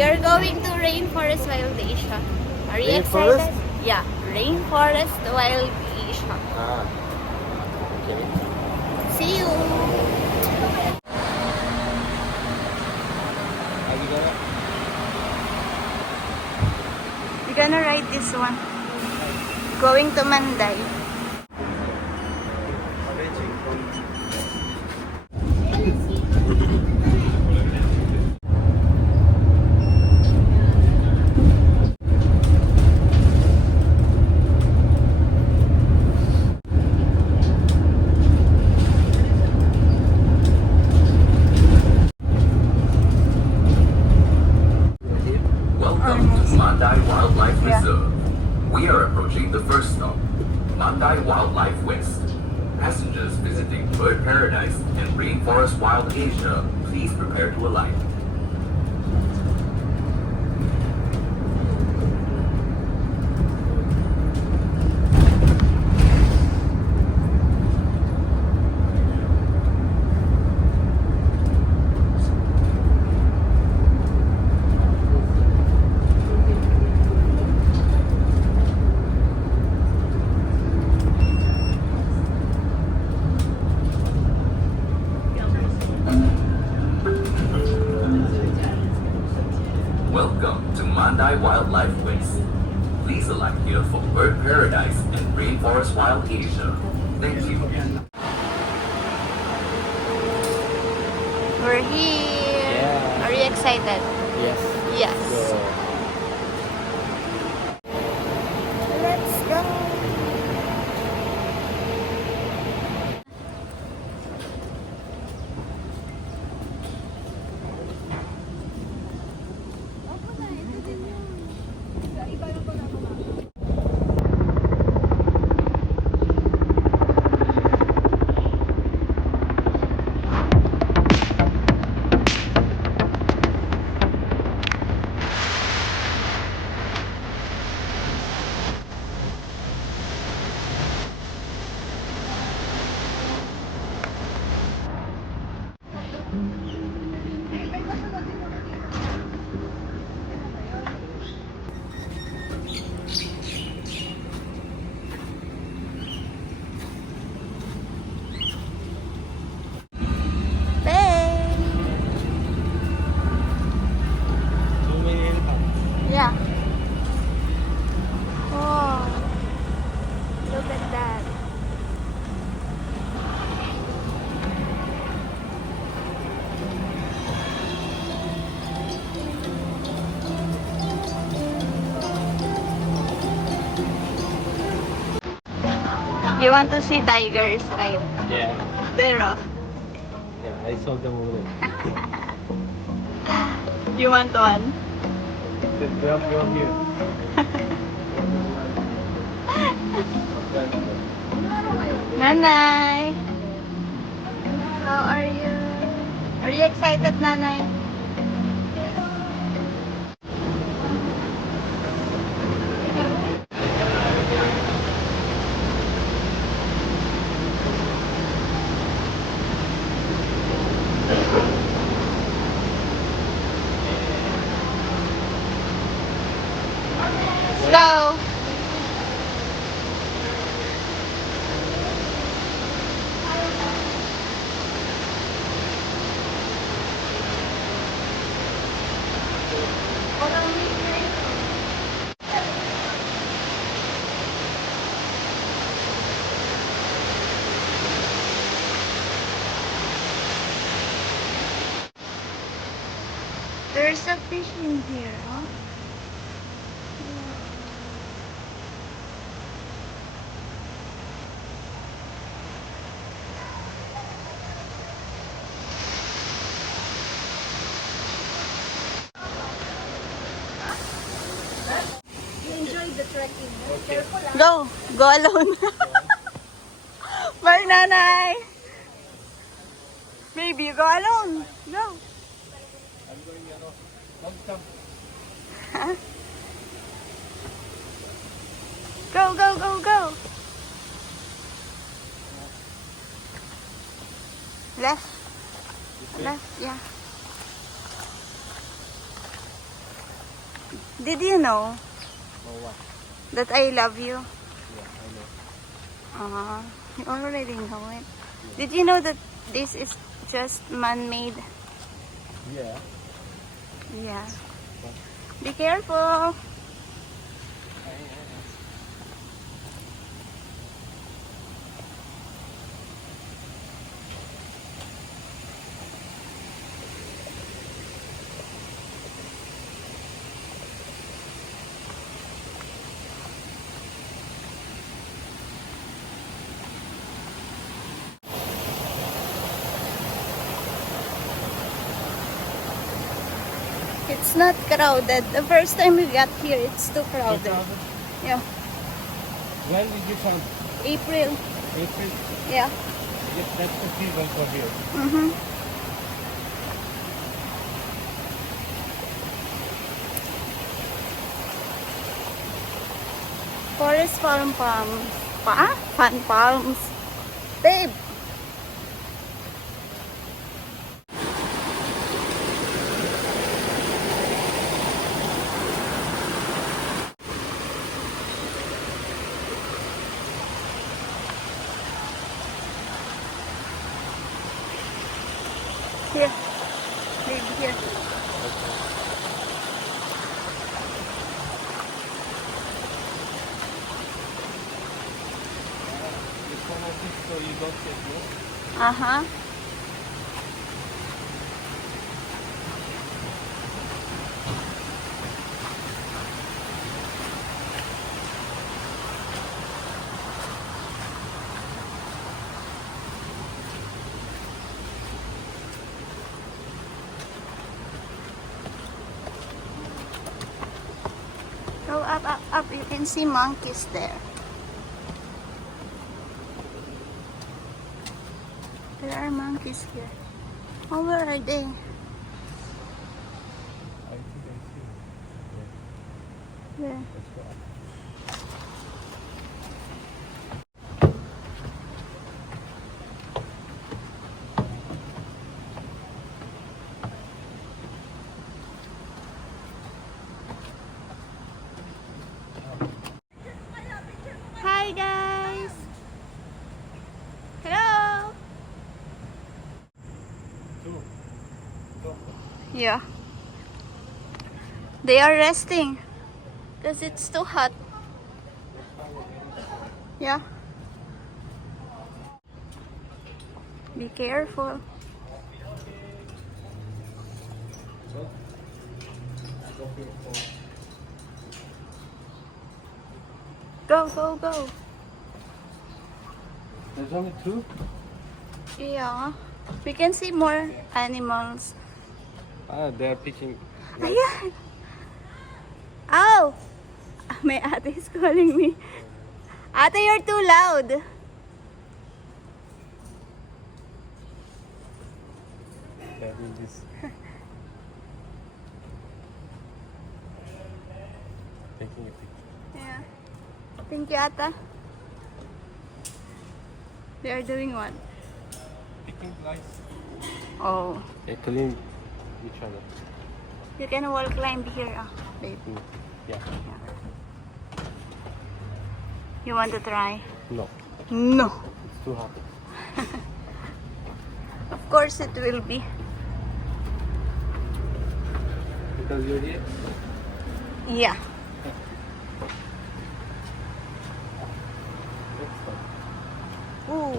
We are going to Rainforest Wild Asia. Are you Rainforest? excited? Yeah, Rainforest Wild Asia. Ah. Okay. See you! Are you gonna? We're gonna ride this one. Going to Manday. Welcome to Mandai Wildlife Reserve. We are approaching the first stop, Mandai Wildlife West. Passengers visiting Bird Paradise and Rainforest Wild Asia, please prepare to alight. Welcome to Mandai Wildlife West. Please alight here for Bird Paradise and Rainforest Wild Asia. Thank you. We're here! Yeah. Are you excited? Yes. Yes. So, Let's go! Hey! too many elephants. Yeah. Oh, look at that. You want to see tigers, right? Yeah. There. Oh. Yeah, I saw them over there. You want one? We have here. Nanay! How are you? Are you excited, Nanay? Go! There's a fish in here, huh? Go! Go alone. Bye, Nanay! Baby, you go alone. Go. Go, go, go, go. Left. Left, yeah. Did you know Oh, what? that I love you? Yeah, I know. You already know it. Did you know that this is just man-made? Yeah. Yeah. Be careful. It's not crowded. The first time we got here, it's too crowded. Yeah. When did you come? April. April. Yeah. Yes, that's the season for here. Mm-hmm. Forest farm palms. Fun palms. Babe. Here. Babe, here. It's one of these so you don't get lost. Uh-huh. Go up, up, up. You can see monkeys there. There are monkeys here. Oh, where are they? I think I see. Where? Let's go up. Hi, guys. Hello. Two. Go. Yeah. They are resting because it's too hot. Yeah. Be careful. Go. Go for your phone. Go, go, go. There's only two? Yeah. We can see more animals. Ah, they're picking. Ayan. Oh! My ate is calling me. Ate, you're too loud. That is this. Taking a picture. Yeah. Thank you, Ata. They are doing what? Picking flies. Oh. They clean each other. You can wall climb here, babe. Yeah. You want to try? No, No. it's too hot. Of course it will be. Because you're here. Yeah. Next time. Ooh.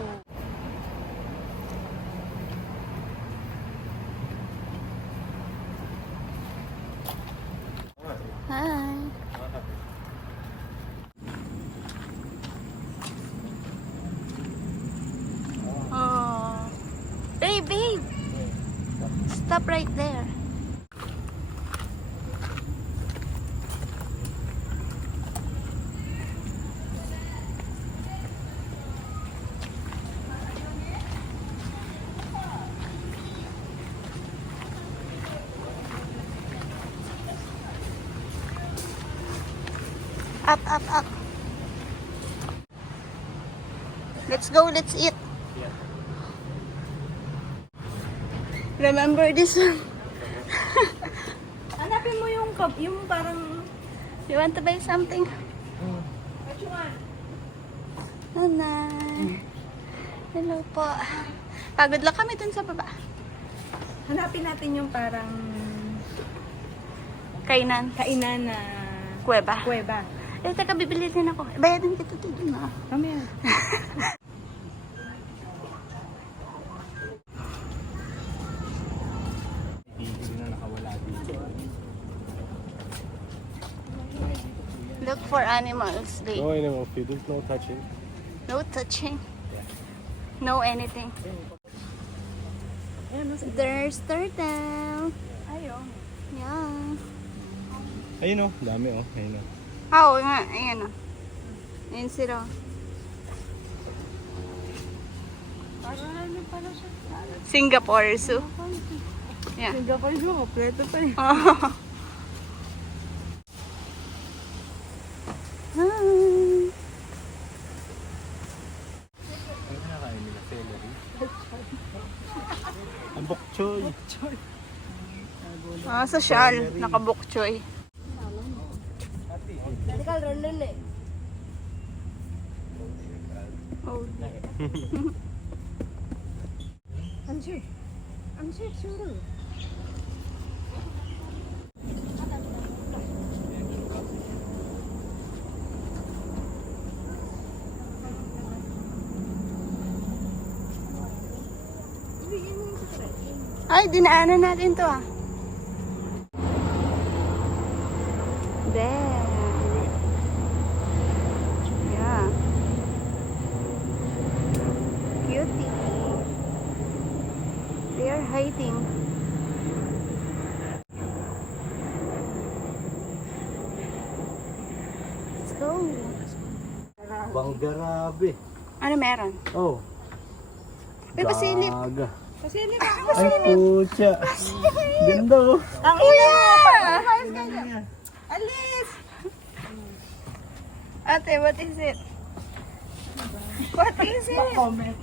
Hi. Oh. Babe, babe. Stop right there. Up, up, up. Let's go, let's eat. Yeah. Remember this one? Hanapin mo yung yung parang... You want to buy something? Nanay. Hello po. Pagod lang kami dun sa baba. Hanapin natin yung parang Kainan. kainan na Kuweba. kuweba. Eh, teka, bibili din ako. Bayadin kita to dun ah. Mamaya. Hindi na nakawala dito. Look for animals. They, No animal feed, there's no touching. no touching. No anything. There's turtle. Ayun. Yeah. Ayun oh, dami oh. Ayun oh. Oo nga, ayan o. Ayan sila. Singapore Zoo. Yeah. Singapore Zoo, kompleto pa eh. Hi. Ano kinakain nila? Celery? Ang bok choy. Ah, social. Nakabok choy. Oh. Ay, dinaanan natin to ah. There. Yeah. Cutie. They are hiding. Let's go. Banggarabe. Ano meron? Oh. May pasilip. Gaga. Pasili Ay, putya. Ganda oh. Ang ina! Alis! Ate, what is it? What is it? Comment.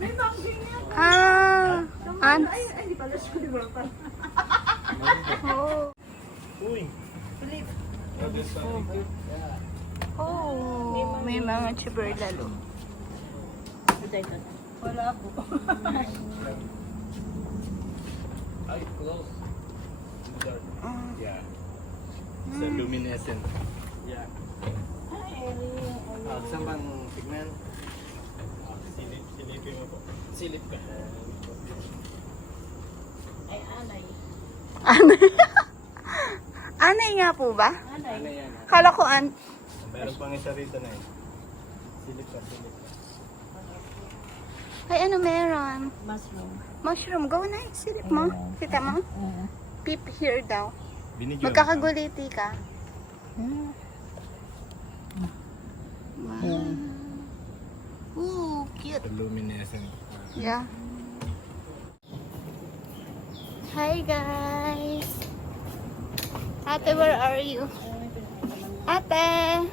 May mangging nga. Ah, ants. Ay, hindi pala siya libutan. Oh. Uy. Oh, may mga chiberdalo. Wala po. Ay, close. Yeah. It's a luminescent. Yeah. Saan bang tignan? Silipin mo po. Silip ka. Anay nga po ba? Ano yan? Kala ko ant. Meron pang isa rito na eh. Silip ka, silip ka. Ay, ano meron? Mushroom. Mushroom. Go na. Silip mo. Kita mo? Peep here daw. Binigyan. Magkakaguliti ka. Wow. Ooh, cute. The luminescent. Yeah. Hi guys. Ate, where are you? Ate.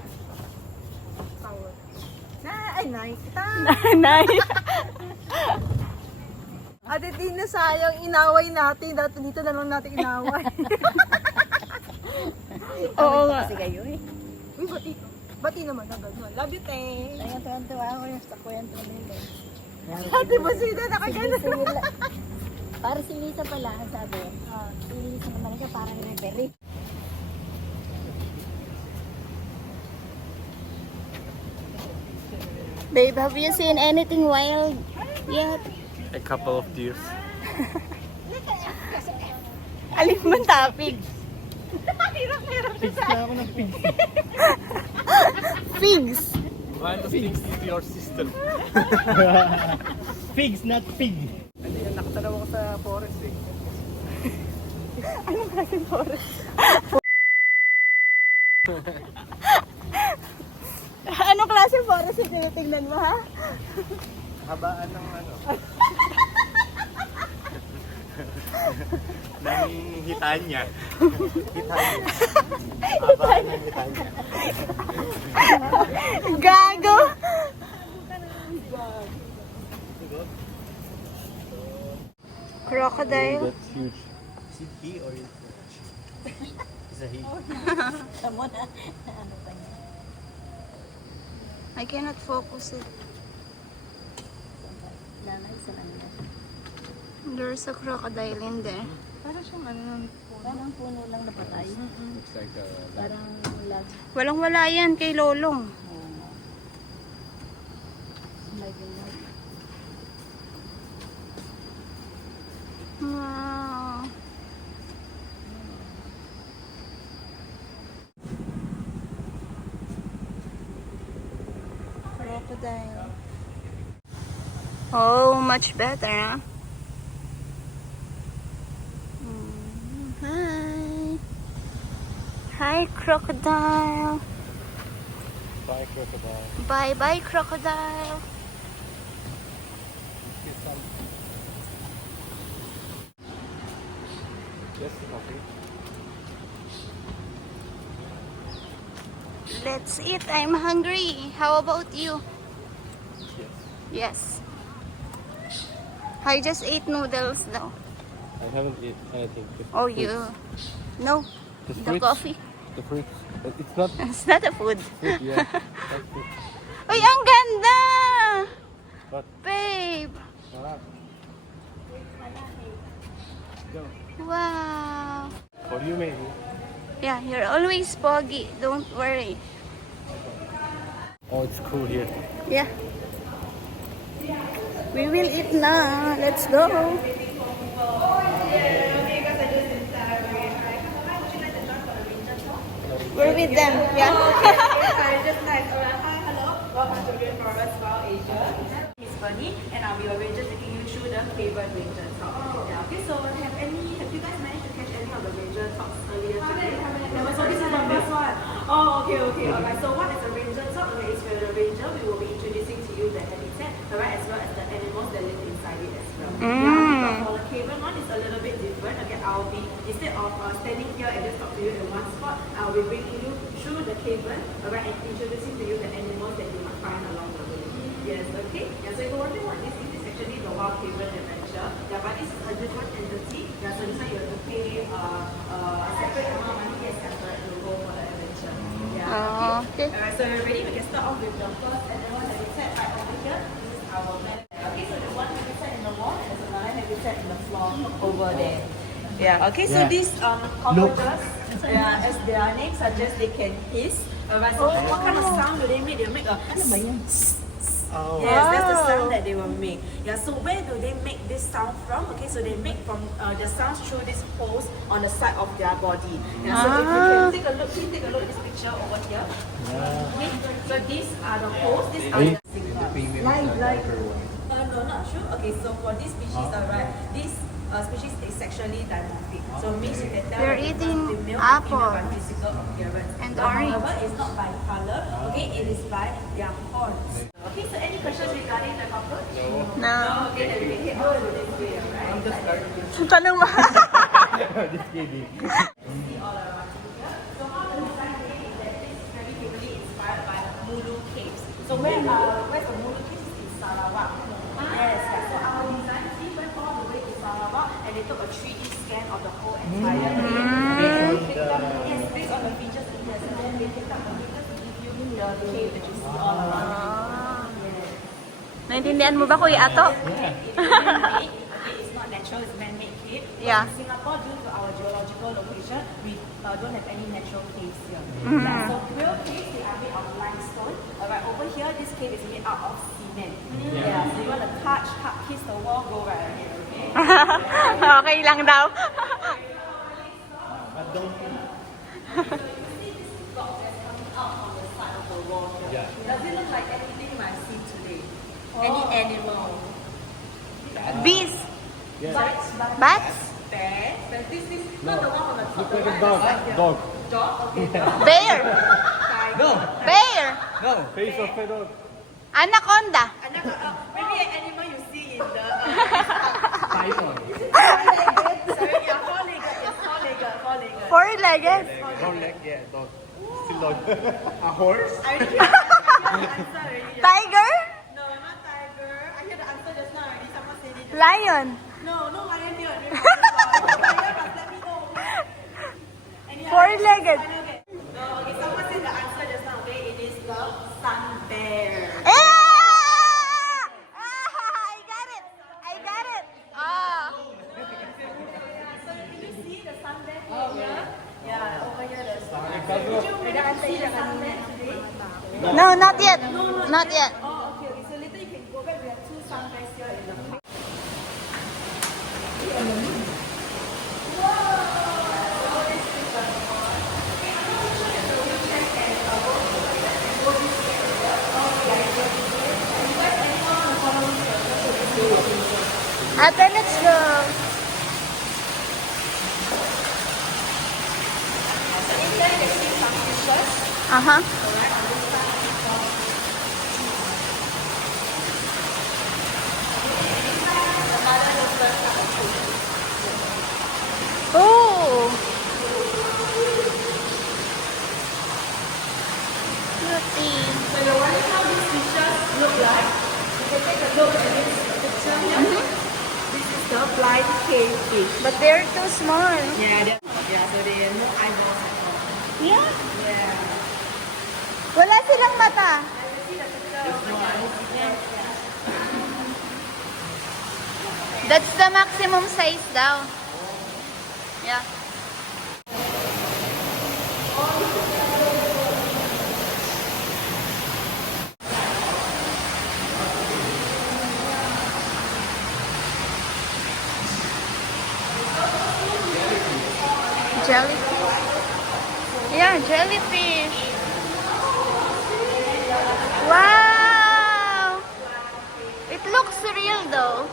Ay, nakikita. Nay. Ate, di na sayang inaway natin. Dati dito na lang natin inaway. Oo nga. Kasi kayo eh. Uy, bati. Bati naman agad. Love you, te. Kaya tuwan-tuwa ako yung sa kwento nila. Ate, basida nakagana. Para si Lisa pala, sabi. Si Lisa naman siya parang referee. Babe, have you seen anything wild yet? A couple of deers. Alin man topic? Pigs na ako ng pigs. Figs. One of pigs is your sister. Pigs, not pig. Hindi, nakatalaw ako sa forest eh. Anong klaseng forest? Anong klaseng forest yung tinitingnan mo, ha? Habaan ng ano. ng hitanya. Hitanya. Habaan ng hitanya. Gago! Crocodile. That's huge. Is it he or is it? It's a he. Tamo na. Ano pa niya? I cannot focus it. Lala, isa lang yan. There's a crocodile in there. Para siyang ano nun. Parang puno lang napatay. Looks like a Parang lag. Walang wala yan kay Lolong. Lag. Wow. Crocodile. Oh, much better, huh? Hi. Hi, crocodile. bye crocodile. Bye bye, crocodile. Yes, okay. Let's eat. I'm hungry. How about you? Yes. Yes. I just ate noodles though. I haven't eaten anything. Just Oh, fruits. you. No. Just The fruits. coffee. The fruits. But it's not It's not a food. fruit, yeah. Not fruit. Uy, ang ganda! But, Babe. Go. Wow. For you, maybe. Yeah, you're always foggy. Don't worry. Oh, it's cool here. Yeah. We will eat now. Let's go. We're with them. Yeah. Miss Bunny, and we are just taking you through the favorite ranger talk. Yeah, okay, so have you guys managed to catch any of the ranger talks earlier today? So this is the first one. Oh, okay, alright. So what is a ranger talk? Okay, it's for the ranger. We will be introducing to you the habitat, alright, as well as the animals that live inside it as well. Yeah, but for the caven one, it's a little bit different. Okay, I'll be, instead of standing here and just talk to you in one spot, I'll be bringing you through the caven, alright, and introducing to you the animals that you might find along the way. Yes, okay. Yeah, so if you're wondering what this is actually the Wild Caven Adventure. Yeah, but this is a different entity. Yeah, so this one you have to pay a separate amount of money as separate to go for the adventure. Yeah. Oh, okay. Alright, so we're ready. We can start off with the first animal habitat right over here. This is our man. Okay, so there's one habitat in the wall and there's another habitat in the floor over there. Yeah, okay, so these cockroaches, as their name suggests, they can hiss. Alright, so what kind of sound do they make? They make a Oh. yes, that's the sound that they will make. Yeah, so where do they make this sound from? Okay, so they make from the sounds through these holes on the side of their body. Yeah, so if you can take a look, please take a look at this picture over here. Okay, so these are the holes, these are the no, not sure. Okay, so for this species, alright, this species is sexually dimorphic. So means you can tell They're that it's eating female apple by physical appearance. and But orange. however, it's not by color. Okay, it is by their horns. Okay, so any questions regarding the cockroach? No. Okay, then we head over to this way, alright? Tanong mo. Just kidding. See all around here. So how the design is that this is very heavily inspired by Mulu caves. So where's the Mulu caves? Is in Sarawak. Yes, so our design team went all the way to Sarawak and they took a 3D scan of the whole entire cave. Yes, based on the features in there, and then they picked up the features to give you the cave that you see all around. Yes. Naintindihan mo ba, Kuya Ato? It's not natural, it's man-made cave. Yeah. In Singapore, due to our geological location, we don't have any natural caves here. Yeah, so real caves, they are made of limestone. Alright, over here, this cave is made out of cement. Yeah, so you want to touch, kiss the wall, go right ahead, okay? Okay lang daw. Does it look like anything you might see today? Any animal? Bees. Bats? Bats. Bear? This is not the one on the top. Look like the a one dog. beside here. Dog. Dog? Okay. Bear. Tiger. Bear. No. Face of a dog. Anaconda. Maybe an animal you see in the... Python. Sorry, yeah, four-legged. Yes, four-legged. Four-legged. Dog leg, yeah, dog. Still dog. A horse? I already hear the answer already. Tiger. No, not tiger. I hear the answer just now already. Someone said it. Lion. No lion here. Lion, but let me know. Any other excited. So, okay, someone said the answer just now, okay? It is the sun bear. I got it. I got it. Ah. So, did you see the sun bear here? Yeah, over here. Did you manage to see the sun bear today? No, not yet. Not yet. Oh, okay, okay. So later you can go back. We have 2 sun bears here in the park. Okay, let's go. Oh. Beauty. So you're wondering how these fishes look like? You can take a look at this picture here. This is the blind cave fish. But they're too small. Yeah, so they have no eyeballs at all. Yeah. Yeah. Wala silang mata. That's the maximum size daw. Yeah. Jellyfish. Yeah, jellyfish. Wow! It looks real though.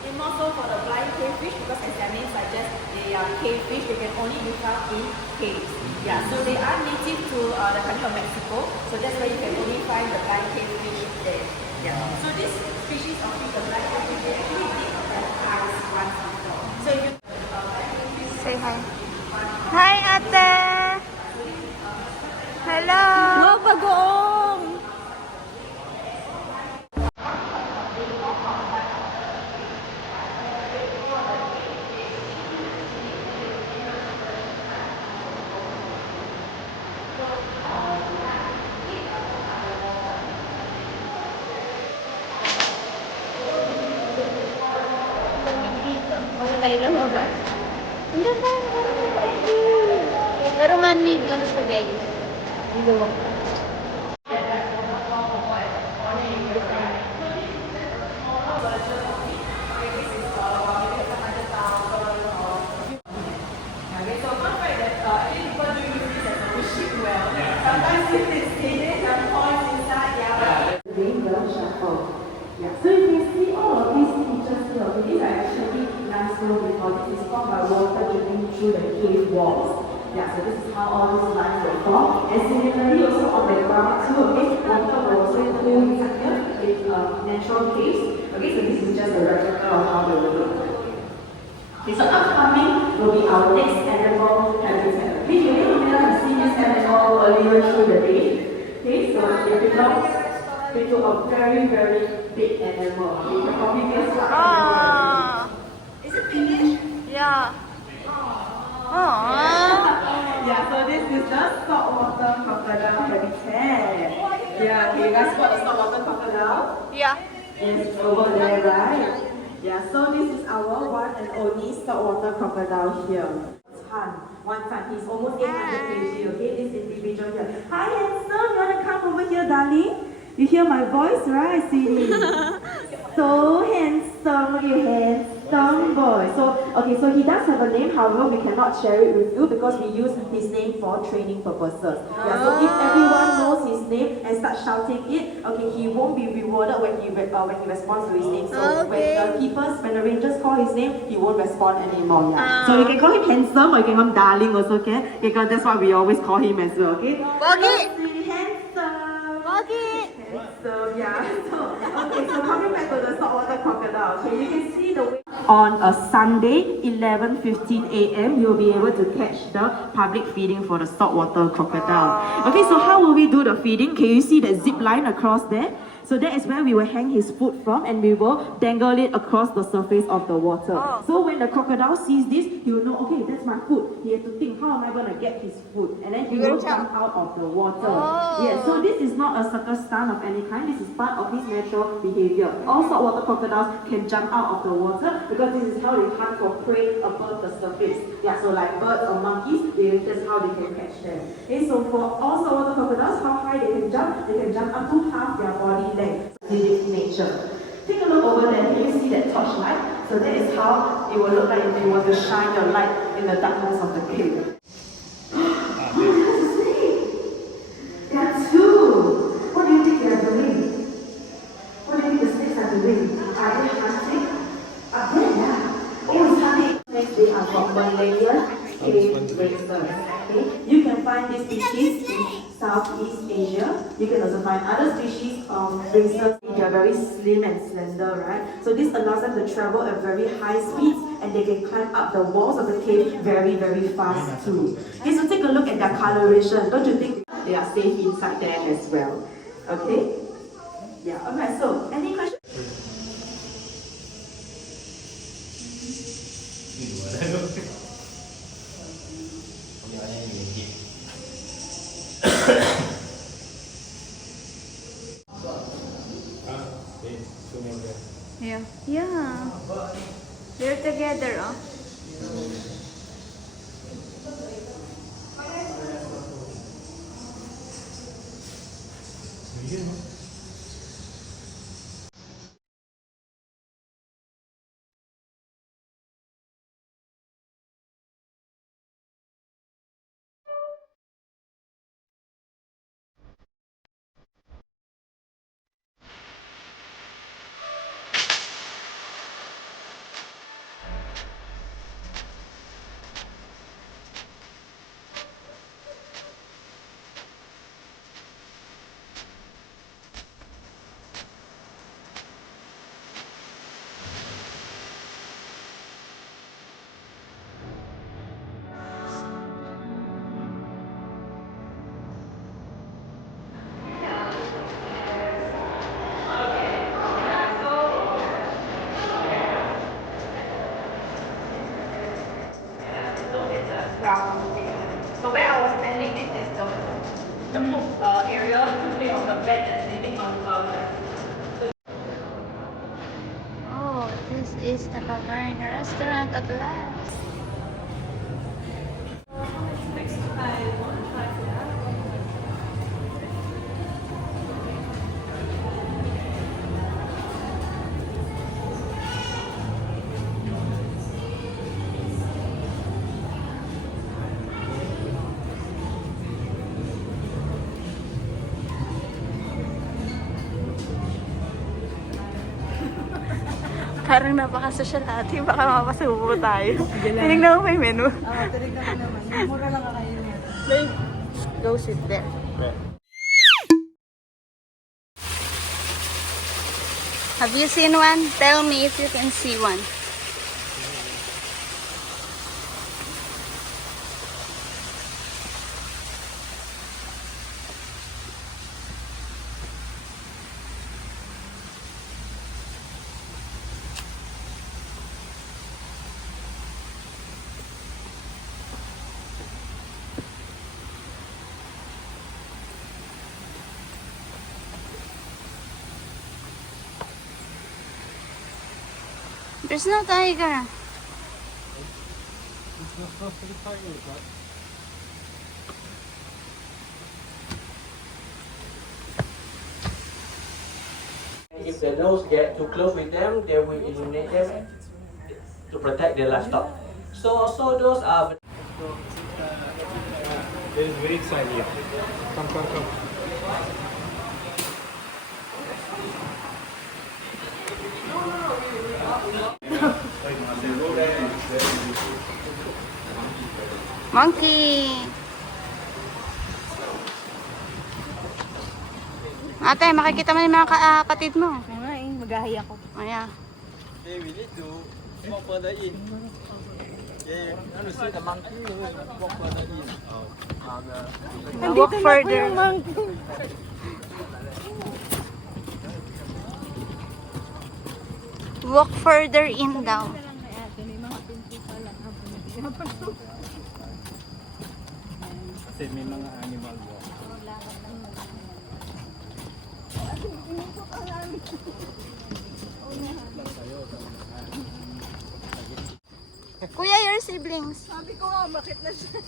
And also for the blind cave fish, because as their name suggests, they are cave fish, they can only be found in caves. Yeah, so they are native to the country of Mexico, so that's why you can only find the blind cave fish there. Yeah. So this species of fish, the blind cave fish, they actually did have eyes once before. So if you Say hi. Hi, ate! Hello! No, bagoong! Tayo lumabas. Ang ganda. Pero manid lang sa guys. Yeah, so you can see all of these features here. Okay, these are actually limestone because this is formed by water dripping through the cave walls. Yeah, so this is how all these lines were formed. And similarly, also on the ground too, okay, water will also flow inside here with natural caves. Okay, so this is just a replica of how they will look. Okay, so upcoming will be our next animal habitat. Okay, you may have seen this animal earlier through the day. Okay, so it belongs into a very, very big animal. Okay, the probably guess what animal it is. Is it English? Yeah. Aww. Yeah, so this is the saltwater crocodile habitat. Yeah, okay, you guys spot the saltwater crocodile? Yeah. Yes, it's over there, right? Yeah, so this is our one and only saltwater crocodile here. One ton. He's almost 800 kg, okay? This individual here. Hi, handsome. You want to come over here, darling? You hear my voice, right, sweetie? So handsome, you handsome boy. So he does have a name, however, we cannot share it with you because we use his name for training purposes. Yeah, so if everyone knows his name and starts shouting it, okay, he won't be rewarded when he responds to his name. So when the rangers call his name, he won't respond anymore. Yeah. So you can call him handsome or you can call him darling also, okay? Because that's what we always call him as well, okay? Wagi! Really handsome. Wagi! So yeah, so coming back to the saltwater crocodile, okay, you can see the way. On a Sunday, 11:15 a.m., you'll be able to catch the public feeding for the saltwater crocodile. Okay, so how will we do the feeding? Can you see the zip line across there? So that is where we will hang his food from, and we will dangle it across the surface of the water. So when the crocodile sees this, he will know, okay, that's my food. He has to think, how am I going to get his food? And then he will jump out of the water. Yeah, so this is not a circus stunt of any kind. This is part of his natural behavior. All saltwater crocodiles can jump out of the water because this is how they hunt for prey above the surface. Yeah, so like birds or monkeys, that's how they can catch them. Okay, so for all saltwater crocodiles, how high they can jump up to half their body length. This is nature. Take a look over there. Can you see that torchlight? So that is how it will look like if you were to shine your light in the darkness of the cave. Oh, there's a snake! There are two! What do you think they are doing? What do you think the snakes are doing? Are they hunting? Up there, yeah. Oh, it's hunting. Next, they are from Malayan cave racers. Okay? You can find this species in Southeast Asia. You can also find other species of racers. They are very slim and slender, right? So this allows them to travel at very high speeds, and they can climb up the walls of the cave very, very fast too. Okay, so take a look at their coloration. Don't you think they are safe inside there as well? Okay? Yeah, alright, so any questions? Yeah. Yeah. They're together, oh. So where I was standing, this is the poop area of the bed that's sitting on Oh, this is the Caverna restaurant at last. Parang napaka-social natin. Baka mapasubo tayo. Tinignan mo pa yung menu. Oo, tinignan ko naman. Mura lang kakainin. Let's go sit there. Have you seen one? Tell me if you can see one. There's no tiger. If the nose get too close with them, they will eliminate them to protect their livestock. So also those are. There is very exciting here. Come. Monkey! Ate, makikita mo yung mga kapatid mo. Oo nga eh, magahay ako. Ayan. Hey, we need to walk further in. Yeah, I want to see the monkey. Walk further in. Walk further. Walk further in daw. Kasi may mga animal walk. Kuya, your siblings. Sabi ko nga, bakit na siya?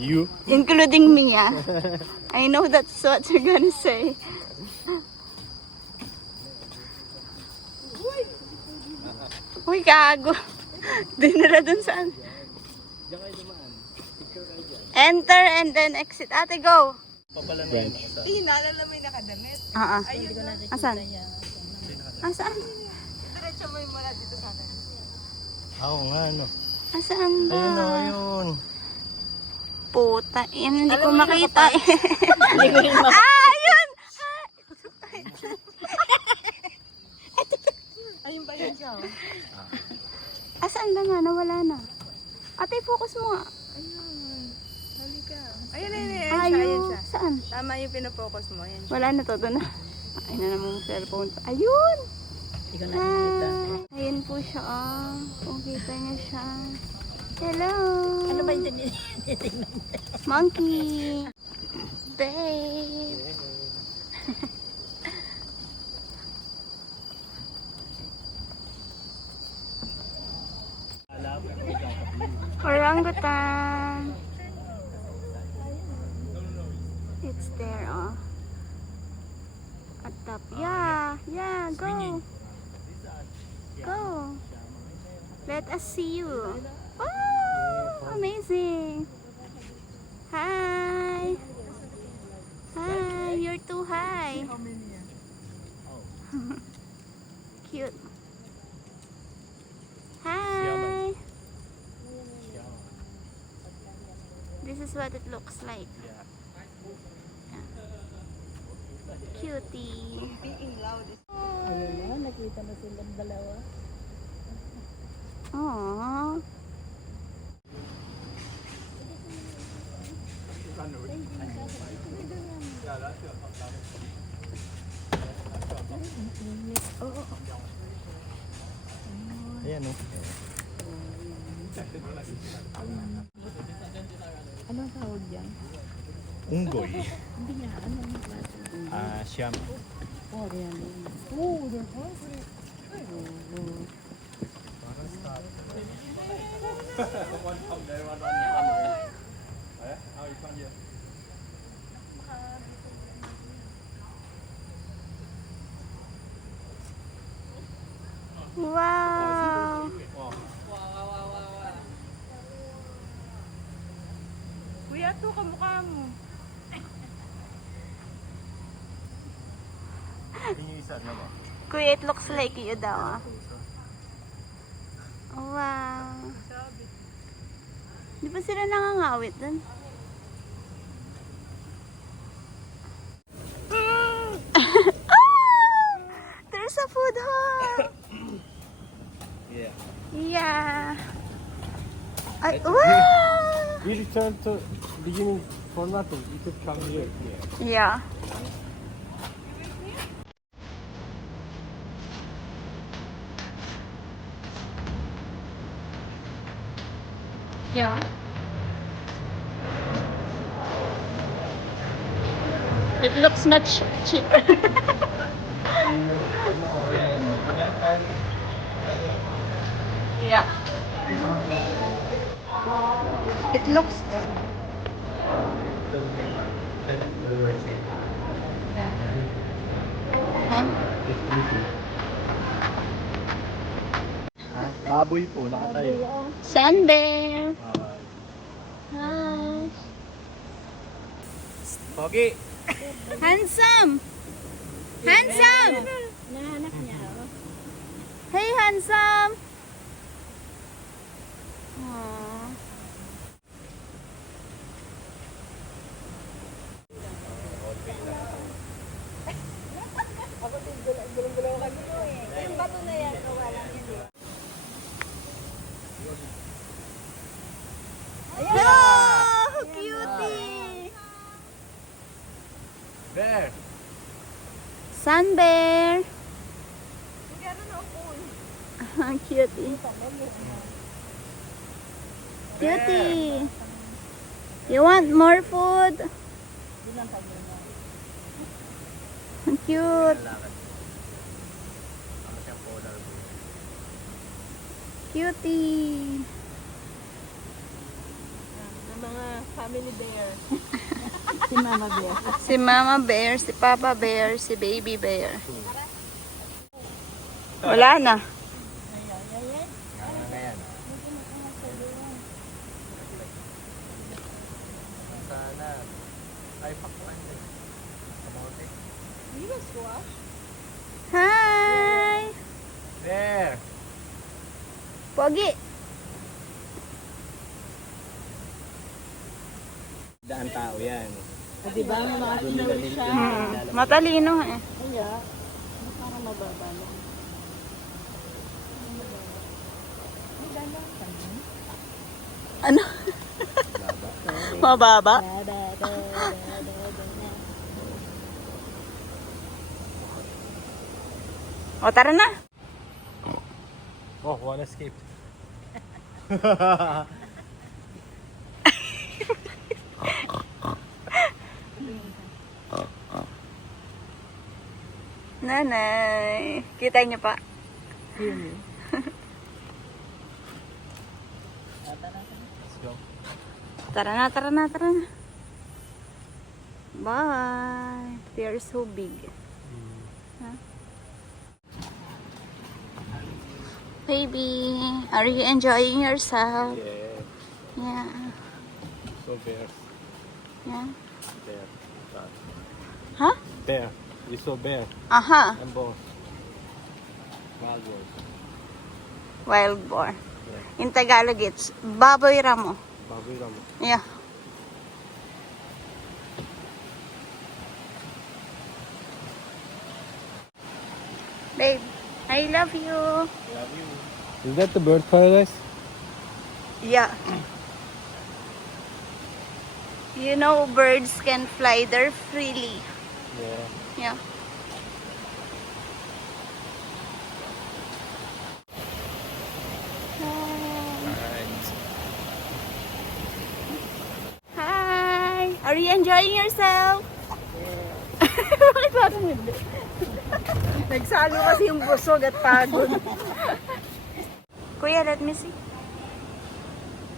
You? Including me, ah. I know that's what you're gonna say. Uy, gago. Dinala dun saan? Diyan kayo dumaan. Picture kayo dyan. Enter and then exit. Ate, go. Papala na yun. Naalala mo yung nakadamit. Ayun. Asan? Asan? Diretso mo yung mula dito sa akin. Oo nga, ano. Asan ba? Ayun o, ayun. Puta, yan, hindi ko makita. Hindi ko rin makita. Ayun! Ayun ba yun siya? Asan na nga? Nawala na. Ate, focus mo nga. Ayun. Halika. Ayun, ayun, ayun. Ayun. siya. Saan? Tama yung pinafocus mo. Ayun siya. Wala na to. Doon na. Ay na naman yung cellphone. Ayun! Ayun po siya. Oh. Kung kita niya siya. Hello! Ano ba yung tinitingnan? Monkey! Babe! Orangutan! It's there, oh. At top. Yeah! Yeah! Go! Go! Let us see you. Oh! Amazing! Hi! Hi! You're too high! Cute! Hi! This is what it looks like. Cutie! Ayun na, nakita na silang dalawa. Aww! Ayan o. Anong tawag yan? Unggoy. Hindi nga, anong klase? Siyam. Oh, yan. Oh, they're hungry. Wow! Kuya, ito kamukha mo. Kuya, it looks like you daw. Ah. Wow! Di ba sila nangangawit dun? There's a food hall! Yeah. Yeah! Ay, wow! We returned to beginning for nothing. You could come here. Yeah. Yeah. It looks much cheaper. Yeah. It looks. Baboy po, nakatayo. Sun bear. Hi. Pogi! Handsome. Handsome. Nahanap niya, oh. Hey, handsome. Aww. Yung bato na yan, wala yun eh. Oh, cutie. Bear! Sun bear. Ang cutie. Cutie. You want more food? Ang cute. Cutie. Ang mga family bear. Si Mama Bear. Si Mama Bear, si Papa Bear, si Baby Bear. Wala na. Ngayon. Sana. Ay, pakuan din. Kamote. Hi! There! Pogi. Daan tao yan. Diba may mga snow siya? Matalino eh. Kaya, parang mababa lang. Ano? Mababa? O, tara na. Oh, one escaped. Nanay. Kita niyo pa? Let's go. Tara na, tara na, tara na. Bye. They are so big. Huh? Baby, are you enjoying yourself? Yeah. Yeah. So bear. Yeah. Bear. Huh? Bear. We saw bear. Aha. And both. Wild boars. Wild boar. In Tagalog, it's baboy ramo. Baboy ramo. Yeah. Babe, I love you. Love you. Is that the bird paradise? Yeah. You know, birds can fly there freely. Yeah. Yeah. Hi. Are you enjoying yourself? Bakit parang hindi? Nagsalo kasi yung busog at pagod. Kuya, let me see.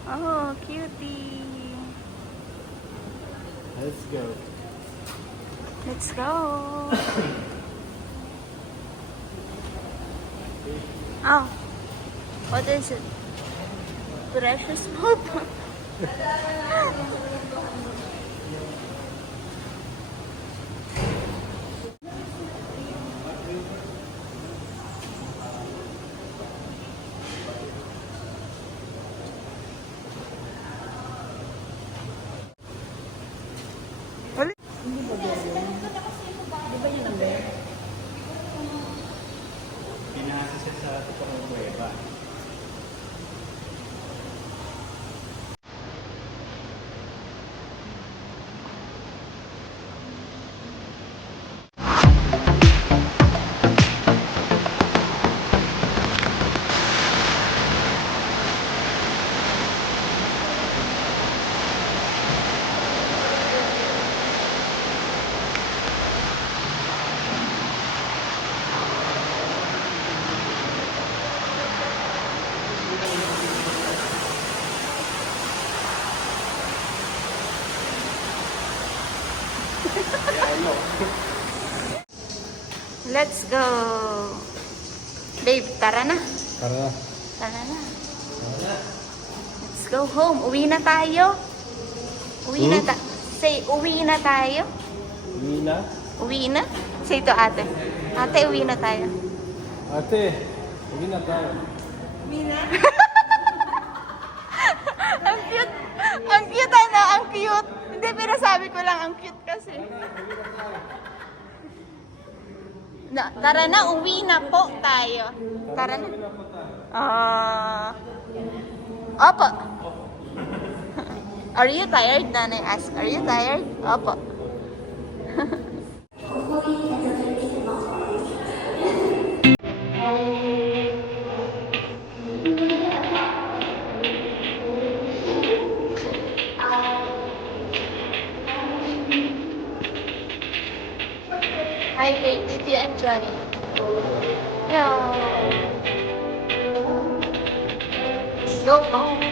Oh, cutie. Let's go. Let's go. Oh, what is it? Precious Papa. Pinasa siya sa totoong kuweba. Let's go. Babe, tara na. Tara na. Tara na. Let's go home. Uwi na tayo. Uwi na Say, uwi na tayo. Uwi na? Uwi na? Say to ate. Ate, uwi na tayo. Ate, uwi na tayo. Ang cute. Ang cute, ano? Ang cute. Hindi, pero sabi ko lang, ang cute kasi. Tara na, uwi na po tayo. Tara na. Opo. Are you tired? Nanay ask, are you tired? Opo. Hi guys, if you enjoy. Yeah. Go home.